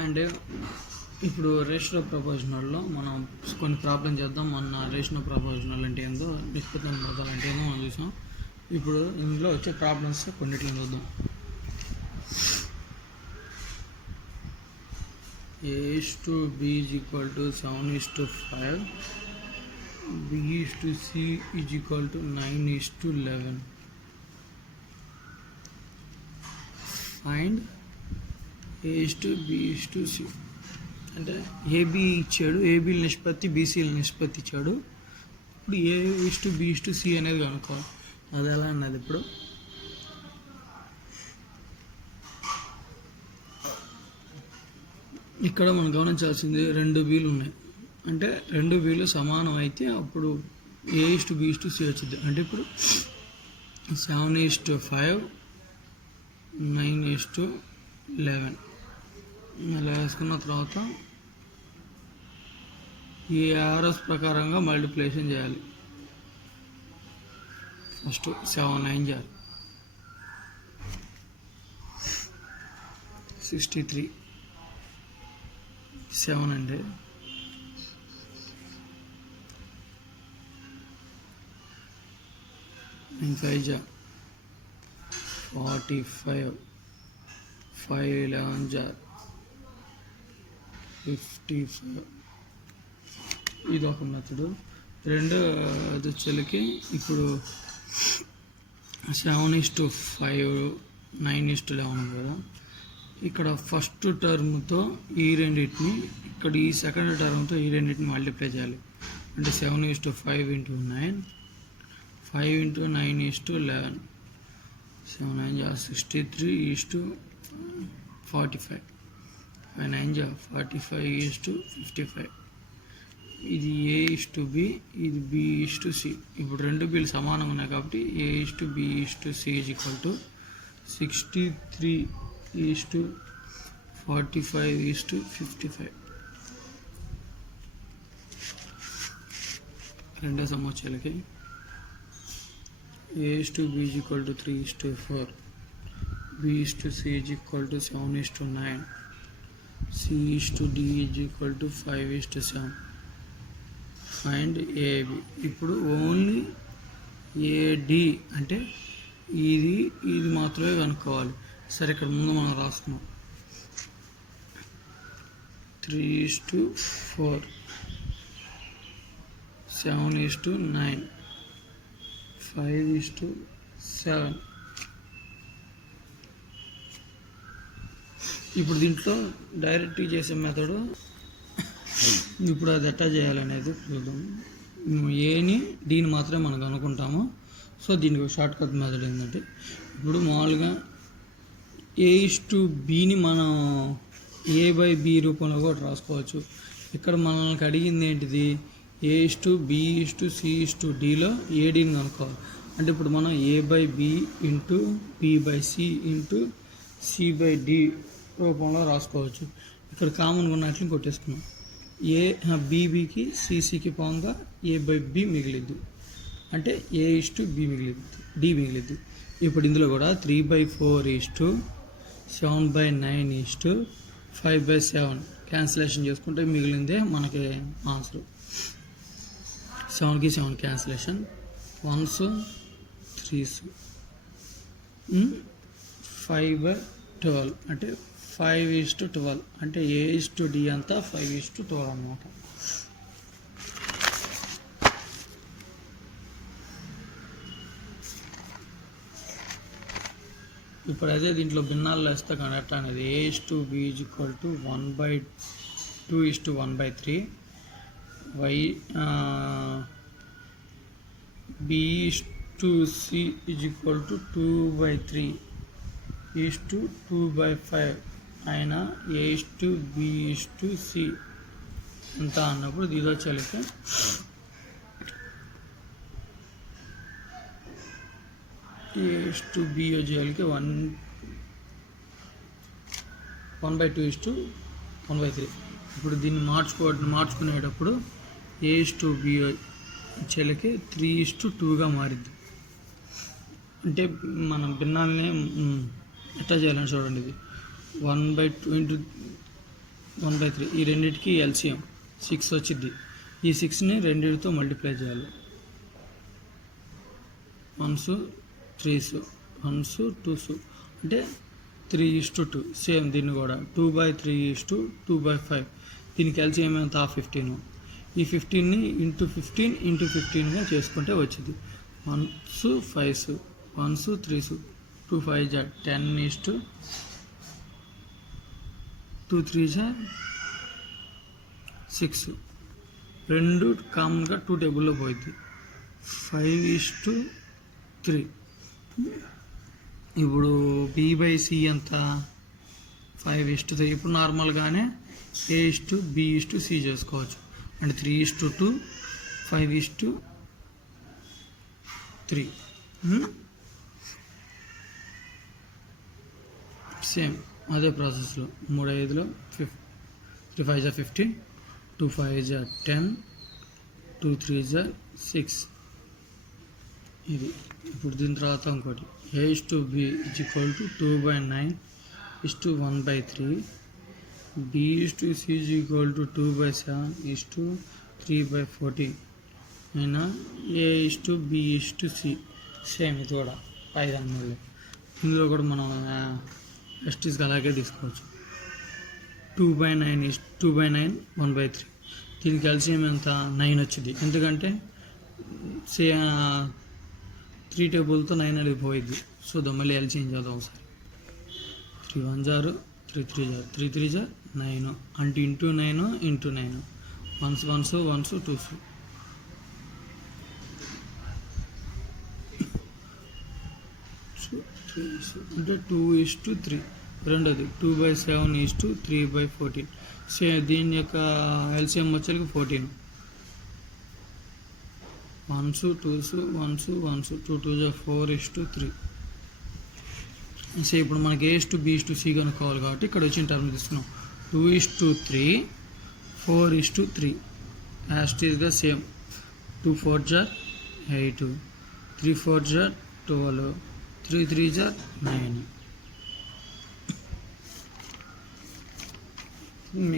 And ఇప్పుడు ratio ప్రపోజనల్లో మనం కొన్ని ప్రాబ్లం చేద్దాం. మొన్న రేషియో ప్రపోజనల్ అంటే ఏందో, నిష్పత్తి అనుపాతాలు అంటే ఏందో మనం చూసాం. ఇప్పుడు ఇందులో వచ్చే ప్రాబ్లమ్స్ కొన్నిటిని చూద్దాం. A/B = 7:5, B/C = 9:11. Find A/B/C. అంటే ఏబి ఇచ్చాడు, ఏబీల నిష్పత్తి బీసీల నిష్పత్తి ఇచ్చాడు. ఇప్పుడు A/B/C అనేది కనుక్కోవాలి. అది ఎలా అన్నది ఇప్పుడు ఇక్కడ మనం గమనించాల్సింది 2 బీలు ఉన్నాయి. అంటే 2 బీలు సమానం అయితే అప్పుడు A/B/C వచ్చింది. అంటే ఇప్పుడు 7:5, 9:11 అలా వేసుకున్న తర్వాత ఈ ఆర్ఎస్ ప్రకారంగా మల్టిప్లికేషన్ చేయాలి. ఫస్ట్ 7 9 చేయాలి, 63. 7 అంటే 9 5 జా 45, 5 11 జా 55. ఇది ఒక మెథడు. రెండు అది వచ్చేకి ఇప్పుడు 7:5, 9:11 కదా. ఇక్కడ ఫస్ట్ టర్మ్తో ఈ రెండింటిని, ఇక్కడ ఈ సెకండ్ టర్మ్తో ఈ రెండింటిని మల్టిప్లై చేయాలి. అంటే 7:5 × 9, 5 × 9:11, 7 9 63:45, 5 9 45:55. ఇది A/B, ఇది B/C. ఇప్పుడు 2 బీలు సమానంగా ఉన్నాయి కాబట్టి A/B/C = 63:45:55. రెండో సమస్యలకి A/B = 3:4, B/C = 7:9, C/D = 5:7. Find AB. ఇప్పుడు ఓన్లీ AD అంటే ఇది మాత్రమే కనుక్కోవాలి. సరే, ఇక్కడ ముందు మనం రాసుకున్నాం 3:4, 7:9, 5:7. ఇప్పుడు దీంట్లో డైరెక్ట్ చేసే మెథడు ఇప్పుడు అది ఎట్టా చేయాలనేది చూద్దాం. ఏని డీని మాత్రమే మనం అనుకుంటాము. సో దీనికి ఒక షార్ట్ కట్ మెథడ్ ఏంటంటే, ఇప్పుడు మామూలుగా A/Bని మనం A/B రూపంలో కూడా రాసుకోవచ్చు. ఇక్కడ మనల్ని అడిగింది ఏంటిది, A/B/C/Dలో ADని కనుక్కోవాలి. అంటే ఇప్పుడు మనం A/B × B/C × C/D రూపంలో రాసుకోవచ్చు. ఇక్కడ కామన్గా ఉన్నట్లు కొట్టేసుకున్నాం. BBకి CCకి పోగా A/B మిగిలిద్దు, అంటే A/B మిగిలిద్దు, D మిగిలిద్దు. ఇప్పుడు ఇందులో కూడా 3/4 7/9 5/7 క్యాన్సిలేషన్ చేసుకుంటే మిగిలిందే మనకి ఆన్సర్. 7కి 7 క్యాన్సిలేషన్, 1s 3s, 5/12 అంటే 5:12 అంటే A/D అంతా 5:12 అన్నమాట. ఇప్పుడు అదే దీంట్లో భిన్నాల్లో వేస్తే కనెక్ట్ అనేది A/B = 1/2:1/3, B/C = 2/3:2/5 అయినా A/B/C ఎంత అన్నప్పుడు ఇది వచ్చేలకి A/B వచ్చేలకి 1/2:1/3. ఇప్పుడు దీన్ని మార్చుకునేటప్పుడు A/B వచ్చేలకి 3:2గా మారిద్ది. అంటే మనం భిన్నాల్ని ఎట్లా చేయాలని చూడండి. ఇది 1/2 1/3 ఈ రెండింటికి ఎల్సిఎం 6 వచ్చింది. ఈ 6ని రెండింటితో మల్టిప్లై చేయాలి. 1s 3s 1s 2s అంటే 3:2. సేమ్ దీన్ని కూడా 2/3:2/5. దీనికి ఎల్సిఎం ఎంత 15. ఈ 15ని ఇంటూ 15 చేసుకుంటే వచ్చింది. 1s 5s 1s 3s 2 5 10:2 3 6. రెండు కామన్గా 2 టేబుల్లో పోయింది. 5:3. ఇప్పుడు B/C ఎంత 5:3. ఇప్పుడు నార్మల్గానే A/B/C చేసుకోవచ్చు. అంటే 3:2 5:3. సేమ్ అదే ప్రాసెస్లో 3 5లో 3 5 15 2 5 10 2 3 6. ఇది ఇప్పుడు దీని తర్వాత ఇంకోటి A/B = 2/9 1/3. B/C = 2/7 3/14 అయినా A/B/C సేమ్ ఇది కూడా 5 అన్నమాట. ఇందులో కూడా మనం ఎస్టీస్కి అలాగే తీసుకోవచ్చు. 2/9 1/3. దీనికి ఎల్సిఎం ఎంత 9 వచ్చింది. ఎందుకంటే 3 టేబుల్తో 9 అనేది పోయింది. చూద్దాం మళ్ళీ ఎల్సిఎం చేద్దాం ఒకసారి. 3 1 3 3 3 3 9 అంటే into 9 1s 1s 1s 2s. అంటే 2:3. రెండోది 2/7 3/14. దీని యొక్క ఎల్సిఎం వచ్చేసరికి 14. 1s 2s 1s 1s 2 2 4:3. So ఇప్పుడు మనకి A/B/C కనుక్కోవాలి కాబట్టి ఇక్కడ వచ్చిన టర్మ్ తీసుకున్నాం. 2:3 4:3 యాస్టీస్గా సేమ్. 2 4 8 3 4 12 3 3 9.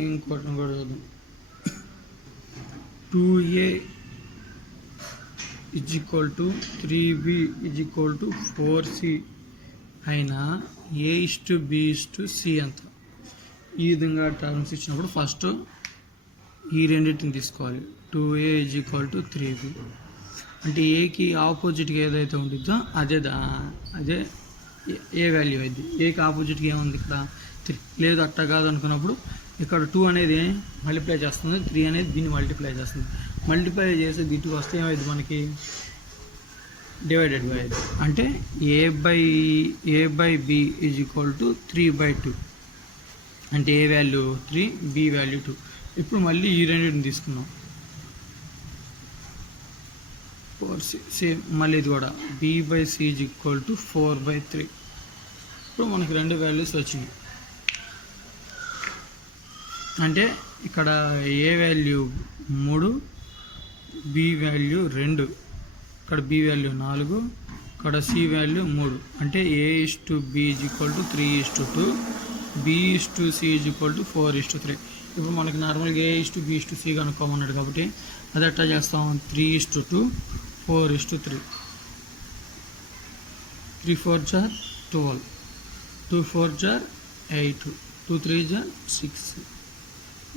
ఇంకోటి కూడా చూద్దాం. 2A = 3B = 4C అయినా A/B/C అంత. ఈ విధంగా టర్మ్స్ ఇచ్చినప్పుడు ఫస్ట్ ఈ రెండింటిని తీసుకోవాలి. 2A = 3B అంటే ఏకి ఆపోజిట్గా ఏదైతే ఉంటుందో అదే ఏ వాల్యూ అయింది. ఏకి ఆపోజిట్గా ఏముంది ఇక్కడ 3. లేదు అట్టా కాదు అనుకున్నప్పుడు ఇక్కడ 2 అనేది మల్టిప్లై చేస్తుంది, 3 అనేది దీన్ని మల్టిప్లై చేస్తుంది. మల్టిప్లై చేసి దీనికి వస్తే ఏమైంది మనకి డివైడెడ్ బై అది. అంటే A/B = 3/2. అంటే ఏ వాల్యూ 3 B వాల్యూ 2. ఇప్పుడు మళ్ళీ ఈ రెండింటిని తీసుకున్నాం. 4C సేమ్ మళ్ళీ ఇది కూడా B/C = 4/3. ఇప్పుడు మనకి రెండు వాల్యూస్ వచ్చినాయి. అంటే ఇక్కడ ఏ వాల్యూ 3 B వాల్యూ 2, ఇక్కడ B వాల్యూ 4, ఇక్కడ C వాల్యూ 3. అంటే A/B = 3:2 B/C = 4:3. ఇప్పుడు మనకి నార్మల్గా A/B/C కనుక్కోమన్నాడు కాబట్టి అది ఎట్లా చేస్తాం 3:2 4:3. 3 4 12 2 4 8 2 3 6.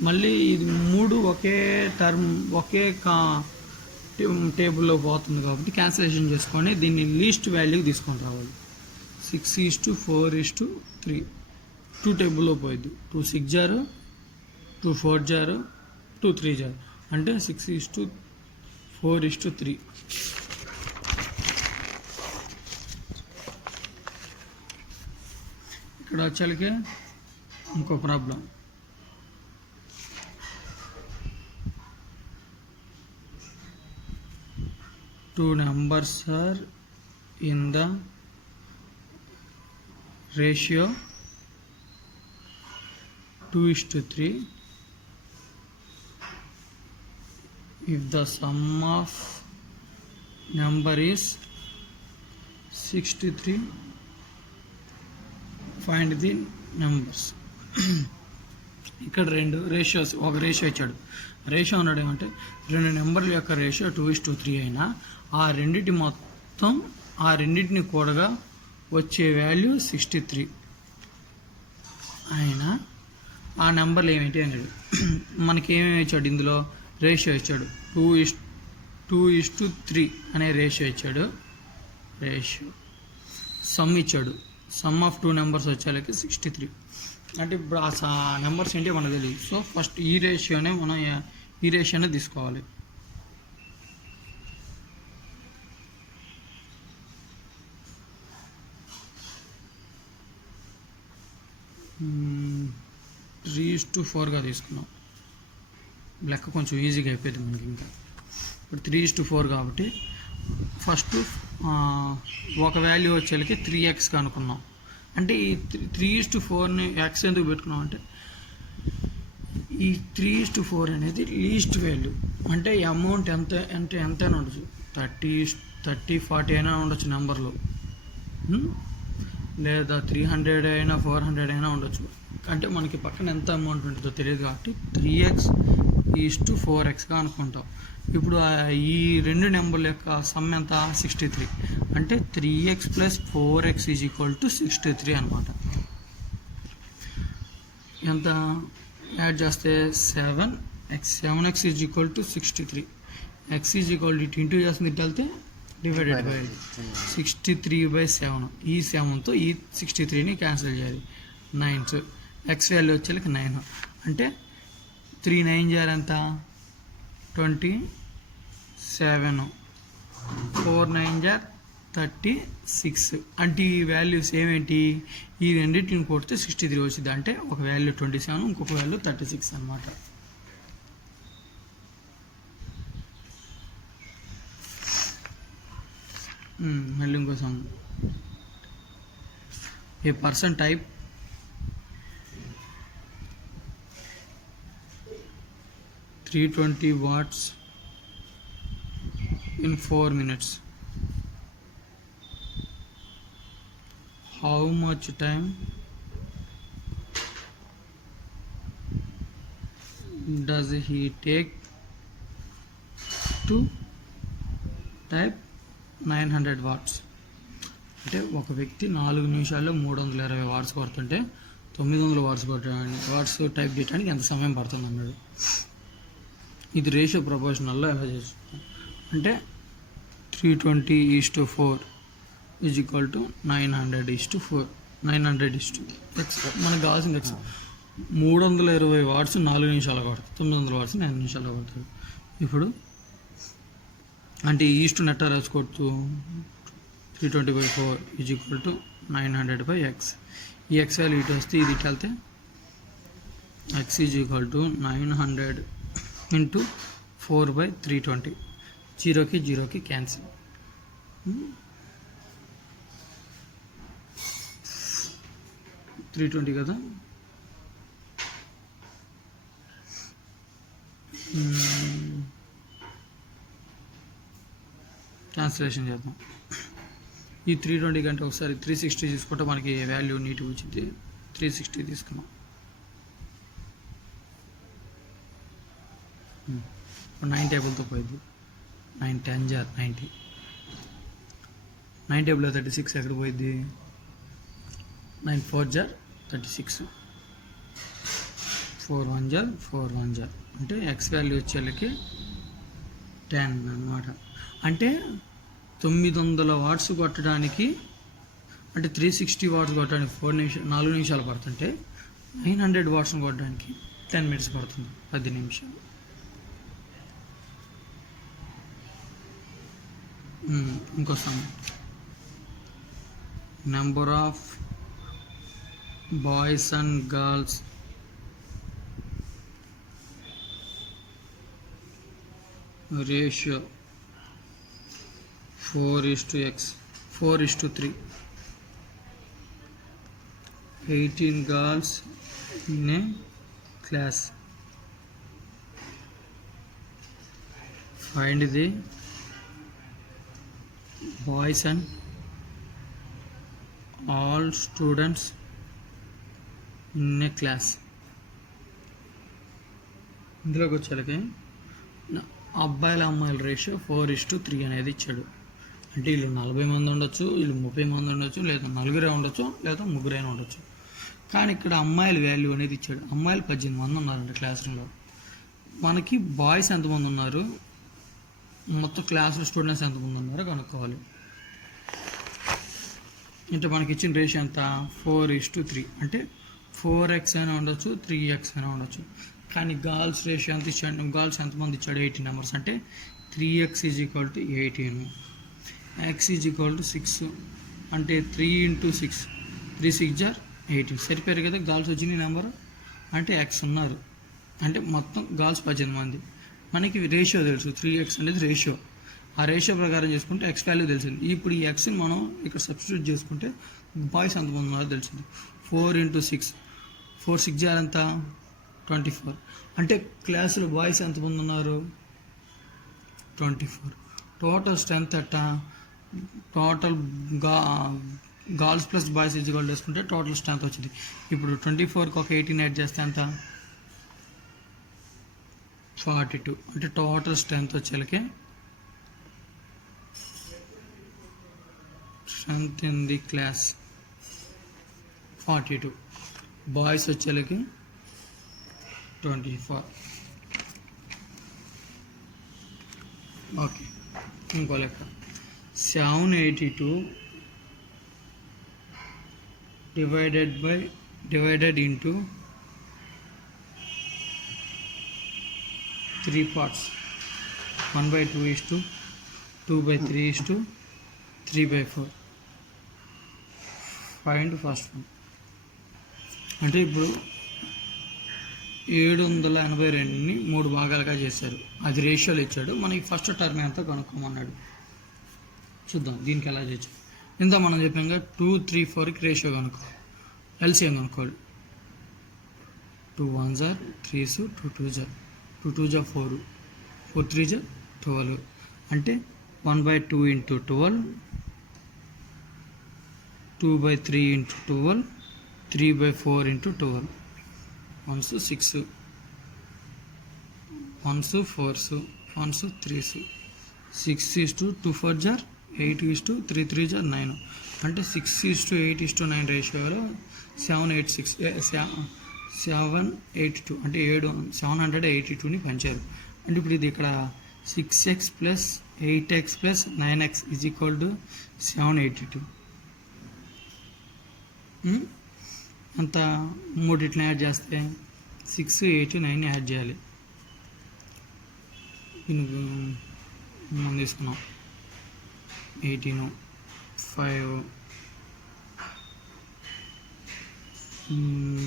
మళ్ళీ ఇది 3 ఒకే టర్మ్ ఒకే టేబుల్లో పోతుంది కాబట్టి క్యాన్సిలేషన్ చేసుకొని దీన్ని లీస్ట్ వాల్యూకి తీసుకొని రావాలి. 6:4:3 2 టేబుల్లో పోయింది. 2 6 2 4 2 3 అంటే 6:4:3. ఇక్కడ వచ్చాకే ఇంకో problem. Two numbers are in the ratio 2:3. If the sum of number is 63, find the numbers. ఇక్కడ రెండు రేషియోస్, ఒక రేషియో ఇచ్చాడు. రేషియో అన్నాడు ఏమంటే రెండు నెంబర్ల యొక్క రేషియో 2:3 అయినా ఆ రెండింటిని కూడగా వచ్చే వాల్యూ 63 అయినా ఆ నెంబర్లు ఏమిటి అన్నాడు. మనకి ఏమేమి ఇచ్చాడు, ఇందులో రేషియో ఇచ్చాడు. 2:3 అనే రేషియో ఇచ్చాడు. రేషియో సమ్ ఇచ్చాడు. సమ్ ఆఫ్ 2 నెంబర్స్ వచ్చేలకి 63. అంటే ఇప్పుడు ఆ నెంబర్స్ ఏంటి మనకు తెలియదు. సో ఫస్ట్ ఈ రేషియోనే తీసుకోవాలి. Hmm, 3:4గా తీసుకున్నాం. లెక్క కొంచెం ఈజీగా అయిపోయింది మనకి. ఇంకా ఇప్పుడు 3:4 కాబట్టి ఫస్ట్ ఒక వాల్యూ వచ్చేలకి 3x అనుకున్నాం. అంటే ఈ 3:4ని ఎక్స్ ఎందుకు పెట్టుకున్నాం అంటే ఈ 3:4 అనేది లీస్ట్ వాల్యూ. అంటే ఈ అమౌంట్ ఎంతైనా ఉండొచ్చు, 30-40 అయినా ఉండొచ్చు నెంబర్లు, లేదా 300 అయినా 400 అయినా ఉండొచ్చు. అంటే మనకి పక్కన ఎంత అమౌంట్ ఉంటుందో తెలియదు కాబట్టి 3x:4xగా అనుకుంటాం. ఇప్పుడు ఈ రెండు నెంబర్ల యొక్క సమ్ ఎంత, 63. అంటే 3x + 4x = 63 అనమాట. ఎంత యాడ్ చేస్తే 7x = 63. x ఇంటూ చేస్తుంది ఇటు వెళ్తే డివైడెడ్ బై 63/7. ఈ 7తో ఈ 63ని క్యాన్సిల్ చేయాలి. 9 ఎక్స్ వాల్యూ వచ్చేలకి 9. అంటే 3 9 ఎంత, 27. 4 9 36. అంటే ఈ వాల్యూస్ ఏమేంటి, ఈ రెండింటిని కొడితే 63 వచ్చింది. అంటే ఒక వాల్యూ 27, ఇంకొక వాల్యూ 36 అనమాట. మళ్ళీ ఇంకోసం ఏ person type $320 watts in 4 minutes. How much time does he take to type 900 watts? అంటే ఒక వ్యక్తి 4 నిమిషాల్లో 320 వాట్స్ కొడుతుంటే 900 వాట్స్ టైప్ చేయడానికి ఎంత సమయం పడుతుంది అన్నాడు. ఇది రేషియో ప్రపోర్షనల్లో ఎలా చేస్తాం అంటే 320:4 = 900:4. 900:x. మనకు కావాల్సిన x 320 వాట్స్ 4 నిమిషాలు కొడుతుంది, 900 వాట్స్ 9 నిమిషాలు కొడుతుంది. ఇప్పుడు అంటే ఈస్ట్ నెట్ రాసుకోవచ్చు. 320/4 = 900/x. ఈ x వాల్యూ ఇటు వస్తే ఇది ఇటు వెళ్తే x = 900 × 4/320. 0కి క్యాన్సిల్. 320 కదా. ట్రాన్స్లేషన్ చేద్దాం. ఈ 320 కంటే ఒకసారి 360 తీసుకుంటే మనకి వాల్యూ నీట్గా వచ్చింది. 360 తీసుకున్నాం. ఇప్పుడు 9 టేబుల్తో పోయింది. 9 10 90. 9 టేబుల్లో 36 ఎక్కడ పోయింది, 9 4 36. 4 1 అంటే ఎక్స్ వాల్యూ వచ్చేళ్ళకి 10 అన్నమాట. అంటే 900 వాట్స్ కొట్టడానికి, అంటే 360 వాట్స్ కొట్టడానికి 4 నిమిషాలు పడుతుంటే 900 వాట్స్ని కొట్టడానికి 10 minutes పడుతుంది, 10 నిమిషాలు. ఇంకోసారి number of boys and girls ratio 4:x 4:3. 18 girls in a class. Find the boys and all students in a class. ఇందులోకి వచ్చేలకి అబ్బాయిల అమ్మాయిల రేషియో 4:3 అనేది ఇచ్చాడు. అంటే వీళ్ళు 40 మంది ఉండొచ్చు, వీళ్ళు 30 మంది ఉండొచ్చు, లేదా నలుగురే ఉండొచ్చు, లేదా ముగ్గురైనా ఉండొచ్చు. కానీ ఇక్కడ అమ్మాయిల వాల్యూ అనేది ఇచ్చాడు. అమ్మాయిలు 18 మంది ఉన్నారంట క్లాస్ రూమ్లో. మనకి బాయ్స్ ఎంతమంది ఉన్నారు, మొత్తం క్లాస్లో స్టూడెంట్స్ ఎంతమంది ఉన్నారో కనుక్కోవాలి. అంటే మనకి ఇచ్చిన రేషియో ఎంత, 4:3. అంటే 4x అయినా ఉండొచ్చు, 3x అయినా ఉండొచ్చు. కానీ గర్ల్స్ రేషియో ఎంత ఇచ్చాడు, గర్ల్స్ ఎంతమంది ఇచ్చాడు, 18 నెంబర్స్. అంటే 3x = 18, x = 6. అంటే 3 × 6, 3 6 18. సరిపోయారు కదా గర్ల్స్ వచ్చిన నెంబర్. అంటే x ఉన్నారు, అంటే మొత్తం గర్ల్స్ 18 మంది. మనకి రేషియో తెలుసు, 3x అనేది రేషియో. ఆ రేషియో ప్రకారం చేసుకుంటే x వాల్యూ తెలిసింది. ఇప్పుడు ఈ xని మనం ఇక్కడ సబ్స్టిట్యూట్ చేసుకుంటే బాయ్స్ ఎంతమంది ఉన్నారో తెలిసింది. 4 × 6, 4 6 ఎంత, 24. అంటే క్లాసులో బాయ్స్ ఎంతమంది ఉన్నారు, 24. టోటల్ స్ట్రెంత్ అట్ట, total girls plus boys equal చేసుకుంటే టోటల్ స్ట్రెంత్ వచ్చింది. ఇప్పుడు 24కి ఒక 18 యాడ్ చేస్తే ఎంత, 42. అంటే టోటల్ స్ట్రెంత్ వచ్చేలకి strength in the class 42, boys వచ్చేలకి 24. ఓకే, ఇంకో లెక్క 782 divided into 3 parts. 1/2 2/3 3/4. Find first one. అంటే ఇప్పుడు 782ని 3 భాగాలుగా చేశారు. అది రేషియోలు ఇచ్చాడు. మనకి ఫస్ట్ టర్మ్ ఎంత కనుక్కోమన్నాడు. చూద్దాం దీనికి ఎలా చేయొచ్చు. ఇంత మనం చెప్పాం కదా 2 3 4కి రేషియో కనుక్కో, ఎల్సిఎం కనుక్కోవాలి. 2 1s 3s, 2 2s 2 2s 4, 4 3s 12. అంటే 1/2 × 12, 2/3 × 12, 3/4 × 12. 1s 6, 1s 4s, 1s 3s. 6:2 4s 8:3 3s 9. అంటే 6:8:9 రేషియోలో 782 అంటే 782ని పంచారు. అంటే ఇప్పుడు ఇది ఇక్కడ 6x + 8x + 9x = 782. అంత మూడిటిని యాడ్ చేస్తే 6 8 9 యాడ్ చేయాలి. మనం తీసుకున్నాం 18 5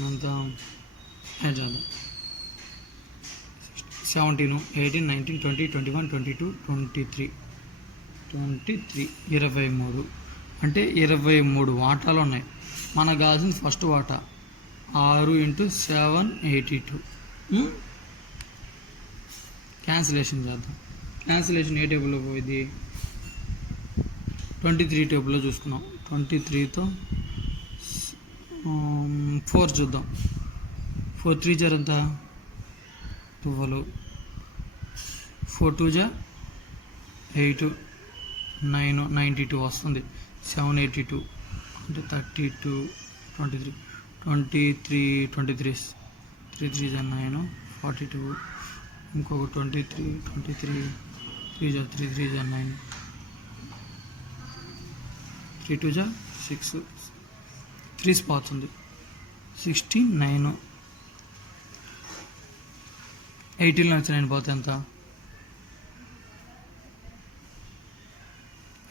అంతా యాడ్ చేద్దాం. 17 18 19 20 21 22 23 23 అంటే 23 వాటాలు ఉన్నాయి. మనకు కావాల్సింది ఫస్ట్ వాటా 6 × 7 82. క్యాన్సిలేషన్ చేద్దాం. క్యాన్సిలేషన్ ఏ టేబుల్లో పోయింది, 23 టేబుల్లో చూసుకున్నాం. 23తో 4 చూద్దాం. 4 3s ఎంత, 12, 4 2s 8, 9 92 వస్తుంది. 782 అంటే 32 23 23 23 3 3s 9 42. ఇంకొక 23 23 3s 3 3s 9 3 2s 6 3 స్పాట్స్ ఉంది. 69 18లో నుంచి 9 పోతే ఎంత,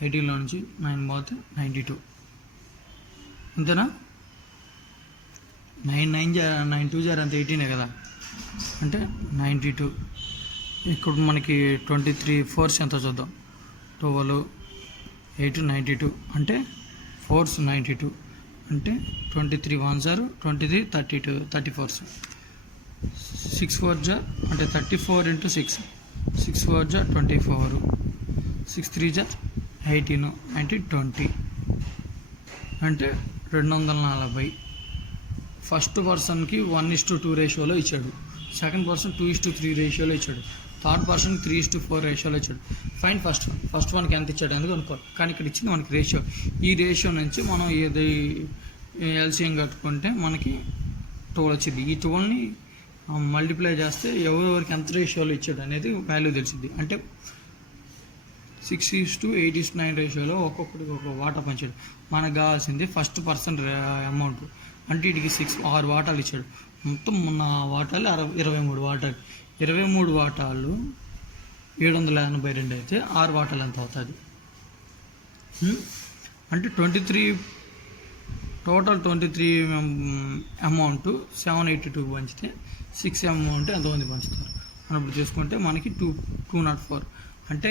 18లో నుంచి 9 పోతే 92. అంతేనా, 9 2s అంత 18 కదా, అంటే 92. ఇక్కడ మనకి 23 4s ఎంత చూద్దాం. 12 8 92 అంటే 4s 92. అంటే 23 1s 23 32 34. 6 4s అంటే 34 × 6, 6 4s 24, 6 3s 18 అంటే 20 అంటే 240. ఫస్ట్ పర్సన్కి 1:2 రేషియోలో ఇచ్చాడు. సెకండ్ పర్సన్ 2:3 రేషియోలో ఇచ్చాడు, థర్డ్ పర్సన్ 3:4 రేషియోలో ఇచ్చాడు. ఫైన్ ఫస్ట్ వన్కి ఎంత ఇచ్చాడు అనేది అనుకోవాలి. కానీ ఇక్కడ ఇచ్చింది మనకి రేషియో. ఈ రేషియో నుంచి మనం ఏది ఎల్సిఎం కట్టుకుంటే మనకి 12 వచ్చింది. ఈ 12ని మల్టిప్లై చేస్తే ఎవరెవరికి ఎంత రేషియోలో ఇచ్చాడు అనేది వాల్యూ తెలిసింది. అంటే 6:8:9 రేషియోలో ఒక్కొక్కడికి ఒక వాటా పంచాడు. మనకు కావాల్సింది ఫస్ట్ పర్సన్ అమౌంట్. అంటే వీటికి 6 వాటాలు ఇచ్చాడు. మొత్తం ఉన్న వాటాలు 23 వాటాలు. 23 వాటాలు 782 అయితే 6 వాటాలు ఎంత అవుతుంది అంటే 23 టోటల్ 23 అమౌంట్ 782 పంచితే 6 అమౌంట్ ఎంతమంది పంచుతారు అన్నప్పుడు చూసుకుంటే మనకి 204. అంటే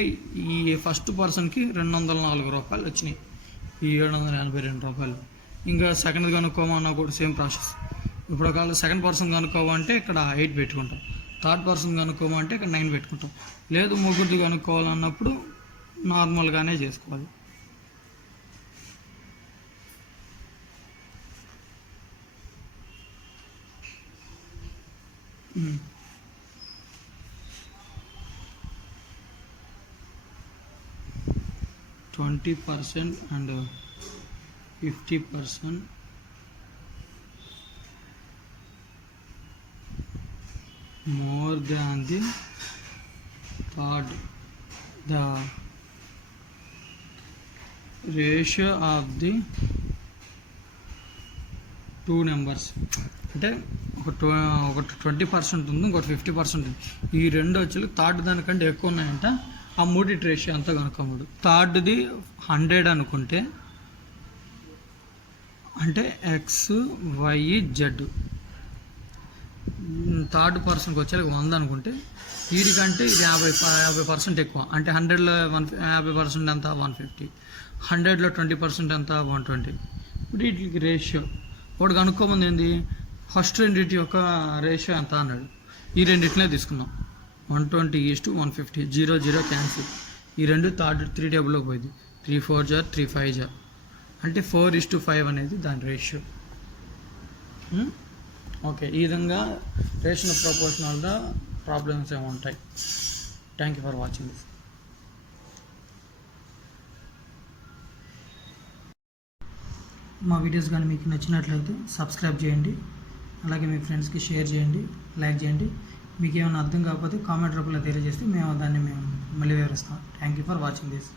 ఈ ఫస్ట్ పర్సన్కి 204 రూపాయలు వచ్చినాయి, ఈ 782 రూపాయలు. ఇంకా సెకండ్ కనుక్కోమన్నా కూడా సేమ్ ప్రాసెస్. ఇప్పుడు ఒకవేళ సెకండ్ పర్సన్ కనుక్కోమంటే ఇక్కడ 8 పెట్టుకుంటాం, థర్డ్ పర్సన్ కనుక్కోమంటే ఇక్కడ 9 పెట్టుకుంటాం. లేదు ముగ్గురిది కనుక్కోవాలన్నప్పుడు నార్మల్గానే చేసుకోవాలి. %20 and 50% more than the third. The ratio of the two numbers అంటే ఒకటి 20% ఉంది, ఇంకోటి 50% ఉంది. ఈ రెండు వచ్చి థర్డ్ దానికంటే ఎక్కువ ఉన్నాయంట. ఆ మూడిటి రేషియో అంతా కనుక్కోమడు. థర్డ్ది 100 అనుకుంటే అంటే XYZ. థర్డ్ పర్సన్కి వచ్చే 100 అనుకుంటే వీడికంటే ఇది 50% ఎక్కువ. అంటే 100లో 50% ఎంత 150, 100లో 20% ఎంత 120. ఇప్పుడు వీటికి రేషియో ఒకటి కనుక్కోమంది ఏంది, ఫస్ట్ రెండింటి యొక్క రేషియో ఎంత అన్నాడు. ఈ రెండింటినే తీసుకున్నాం. 120:150, 0 క్యాన్సిల్. ఈ రెండు థర్డ్ 3 టేబుల్లోకి పోయింది. 3 4 జా 3 5 జా అంటే 4:5 అనేది దాని రేషియో. ఓకే, ఈ విధంగా రేషియో ప్రపోర్షనల్గా ప్రాబ్లమ్స్ ఏమి ఉంటాయి. Thank you for watching this. మా వీడియోస్ కానీ మీకు నచ్చినట్లయితే సబ్స్క్రైబ్ చేయండి, అలాగే మీ ఫ్రెండ్స్కి షేర్ చేయండి, లైక్ చేయండి. మీకు ఏమైనా అర్థం కాకపోతే కామెంట్ రూపంలో తెలియజేస్తే మేము మళ్ళీ వివరిస్తాం. Thank you for watching this.